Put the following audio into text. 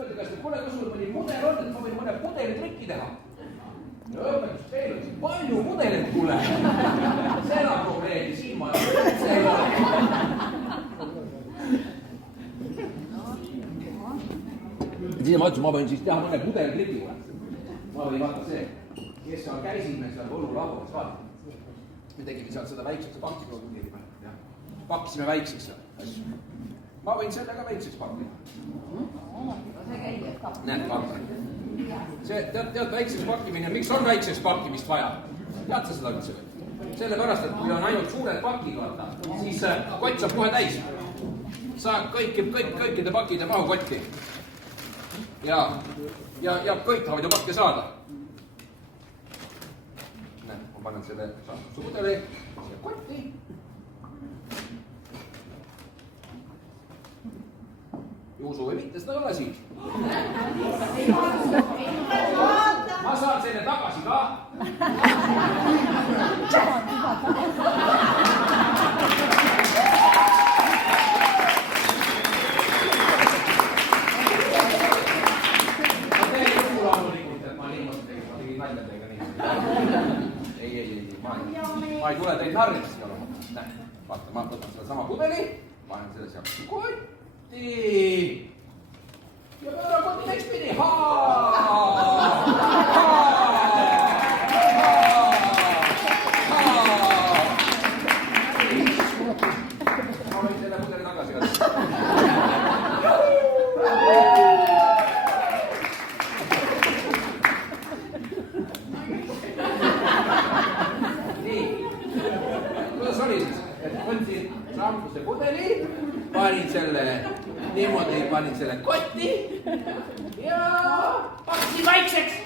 õpetaja käest, et kuule, kas sul mõni mudel on, et ma võin mõne pudeli trikki teha. Ja õpetus veel ütles, palju mudelit kuule. Seda probleemi siin ma ei ole. Siis ma ütlesin, ma võin siis teha mõne pudeli trikki kuule. Ma võin vaata see, kes seal käisime seal võlulabos, vaata. Me tegime seal seda väikseks pakkima, pakkisime väikseks asju. Ma võin selle ka väikseks pakkida. Näed, vaata. See, tead väikseks pakkimine, miks on väikseks pakkimist vaja? Tead sa seda üldse? Sellepärast, et kui on ainult suured pakid, vaata, siis kott saab kohe täis. Sa kõikide pakkide mahu kotti. Ja kõik tahavad ju pakke saada. Näed, ma panen selle suudele siia kotti. Juusu või mitte, seda ei ole siin. Ma saan selle tagasi ka. Ma ei tule teid narriks ka olema. Näe, vaata, ma võtan seda sama pudeli, panen selle sealt kotti. Ja pööra kotti teistpidi. Ma võin selle pudeli tagasi võtta. Võtsin šampuse pudeli, panin selle niimoodi, panin selle kotti ja pakkisin väikseks.